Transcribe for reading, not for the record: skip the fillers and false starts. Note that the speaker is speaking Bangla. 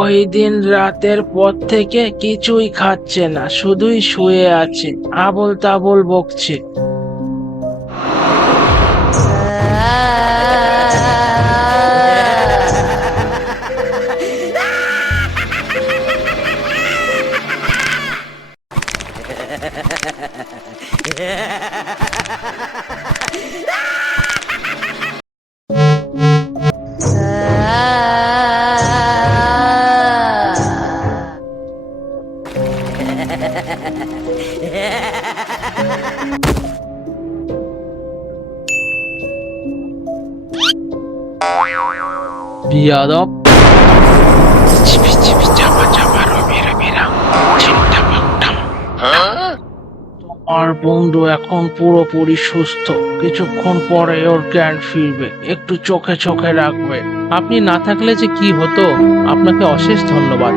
ওই দিন রাতের পর থেকে কিছুই খাচ্ছে না, শুধুই শুয়ে আছে, আবোল তাবোল বকছে। বিয়াদব! ছিপি ছিপি চাপা চাপা রবিরা বিরাম চিন্তা ভাবতাম। আর বন্ধু এখন পুরোপুরি সুস্থ, কিছুক্ষণ পরে ওর জ্ঞান ফিরবে, একটু চোখে চোখে রাখবে। আপনি না থাকলে যে কি হতো। আপনাকে অশেষ ধন্যবাদ।